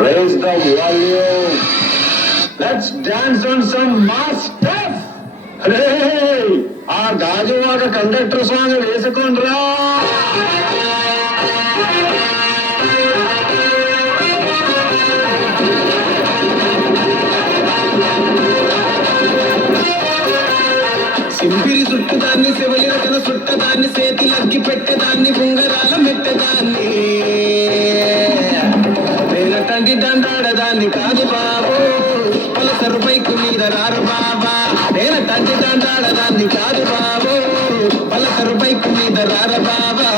Raise the volume. Let's dance on some mass stuff. Hey, ఆ Gajuwaka conductor song వేసుకోండ్రా. సింపిరి చుట్టదాన్ని శివలిన తన చుట్టదాన్ని చేతి లగ్గి పెట్టేదాన్ని ఉంగరాల మెట్టదాన్ని నేనటంగి దండాడదాన్ని కాదు బాబు పలసరు బైకు మీద రారు బాబా నేనటంగి దండాడదాన్ని కాదు బాబు పలసరు బైకు మీద రార బాబా